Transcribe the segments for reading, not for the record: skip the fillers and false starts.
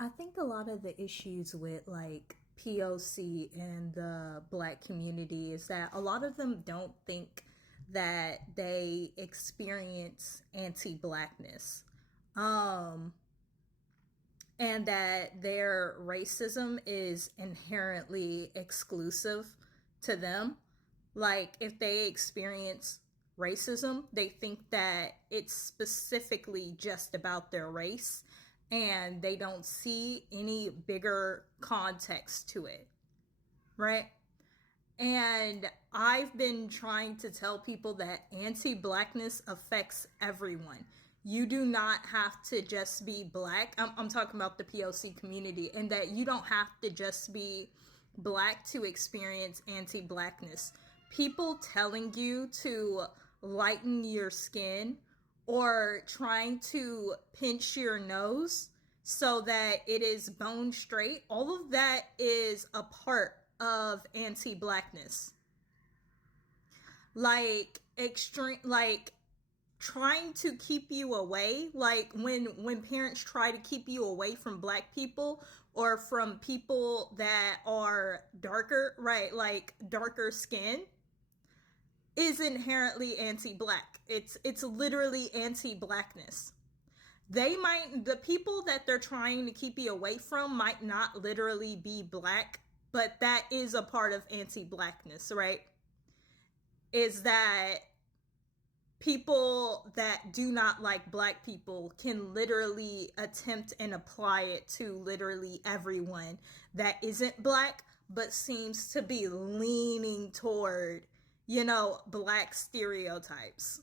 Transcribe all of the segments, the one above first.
I think a lot of the issues with like POC and the black community is that a lot of them don't think that they experience anti-blackness. Um and that their racism is inherently exclusive to them. Like if they experience racism, they think that it's specifically just about their race and they don't see any bigger context to it, right? And I've been trying to tell people that anti blackness affects everyone. You do not have to just be black. I'm talking about the POC community, and that you don't have to just be black to experience anti blackness. People telling you to lighten your skin or trying to pinch your nose so that it is bone straight, all of that is a part of anti-blackness. Like extreme, like trying to keep you away, like when parents try to keep you away from black people or from people that are darker, right, like darker skin, is inherently anti-black. It's literally anti-blackness. The people that they're trying to keep you away from might not literally be black, but that is a part of anti-blackness, right? Is that people that do not like black people can literally attempt and apply it to literally everyone that isn't black but seems to be leaning toward, black stereotypes.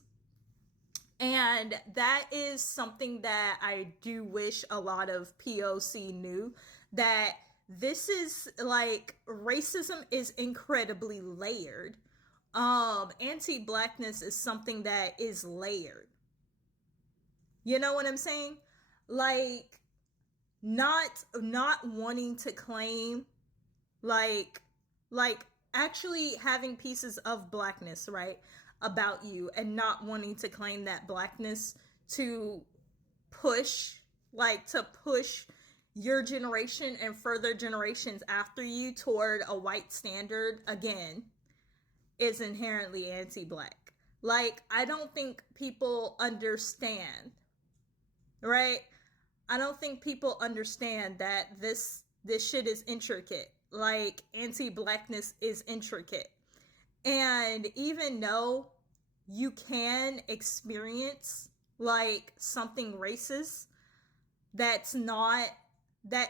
And that is something that I do wish a lot of POC knew, that this is like racism is incredibly layered. Anti-blackness is something that is layered. You know what I'm saying? Like not wanting to claim like like actually having pieces of blackness, right, about you, and not wanting to claim that blackness to push your generation and further generations after you toward a white standard again is inherently anti-black. Like I don't think people understand, right? I don't think people understand that this shit is intricate. Like anti-blackness is intricate. And even though you can experience like something racist that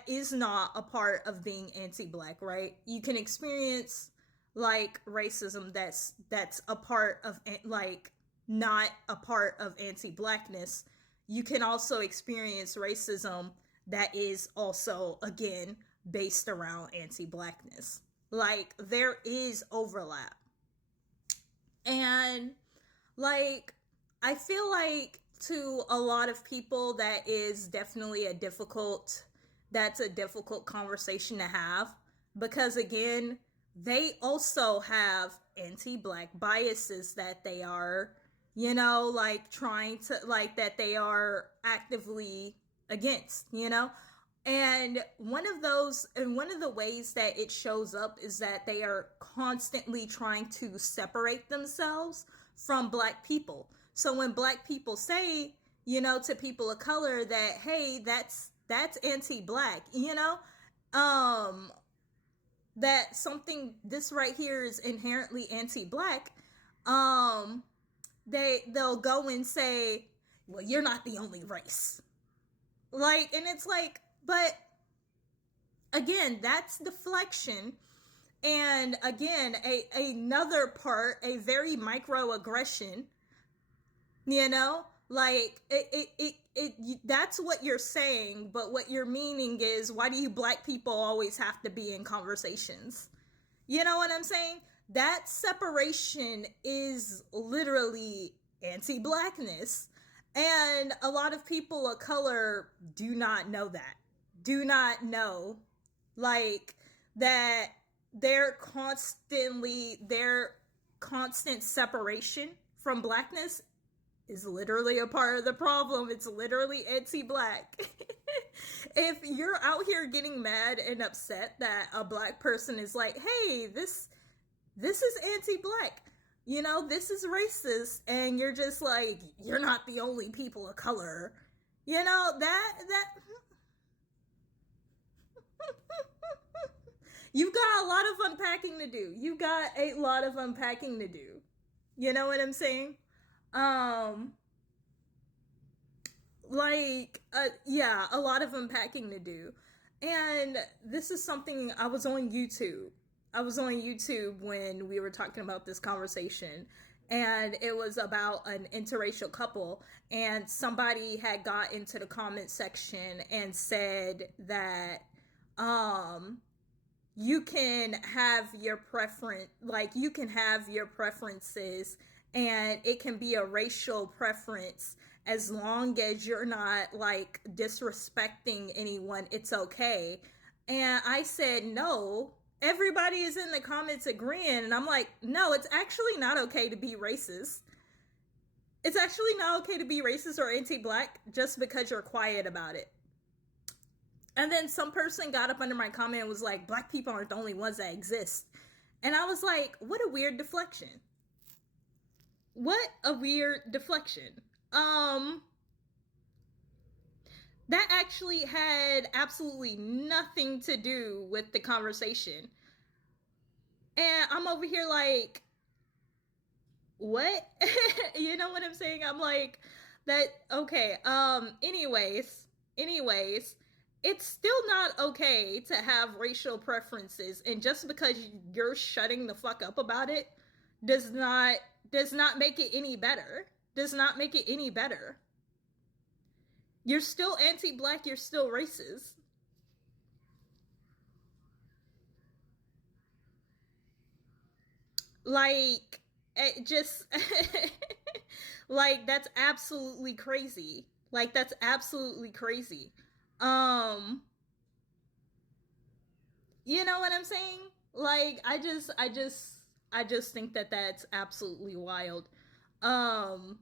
is not a part of being anti-black, right? You can experience like racism that's a part of like not a part of anti-blackness. You can also experience racism that is also again based around anti-blackness. Like there is overlap. And like I feel like to a lot of people that's a difficult conversation to have, because again, they also have anti-black biases that they are, like trying to, like, that they are actively against, and one of the ways that it shows up is that they are constantly trying to separate themselves from black people. So when black people say, to people of color that, hey, that's anti-black, um, that something, this right here is inherently anti-black, um, they'll go and say, well, you're not the only race. Like, and it's like, but again, that's deflection. And again, another part, a very microaggression, like that's what you're saying, but what you're meaning is, why do you black people always have to be in conversations? You know what I'm saying? That separation is literally anti-blackness. And a lot of people of color do not know that. Do not know, like, that their constant separation from blackness is literally a part of the problem. It's literally anti-black. If you're out here getting mad and upset that a black person is like, hey, this is anti-black, you know, this is racist, and you're just like, you're not the only people of color, you know, that you've got a lot of unpacking to do. You've got a lot of unpacking to do. You know what I'm saying? Yeah, a lot of unpacking to do. And this is something, I was on YouTube. I was on YouTube when we were talking about this conversation, and it was about an interracial couple, and somebody had got into the comment section and said that you can have your preference, like you can have your preferences, and it can be a racial preference as long as you're not like disrespecting anyone. It's okay. And I said, no, everybody is in the comments agreeing, and I'm like, no, it's actually not okay to be racist. It's actually not okay to be racist or anti-black just because you're quiet about it. And then some person got up under my comment and was like, black people aren't the only ones that exist. And I was like, what a weird deflection. What a weird deflection. That actually had absolutely nothing to do with the conversation. And I'm over here like, what? You know what I'm saying? I'm like, that, okay. Anyways, it's still not okay to have racial preferences, and just because you're shutting the fuck up about it does not make it any better. Does not make it any better. You're still anti-black, you're still racist. Like, it just like, that's absolutely crazy. Like, that's absolutely crazy. Um, you know what I'm saying? Like, I just think that that's absolutely wild. Um,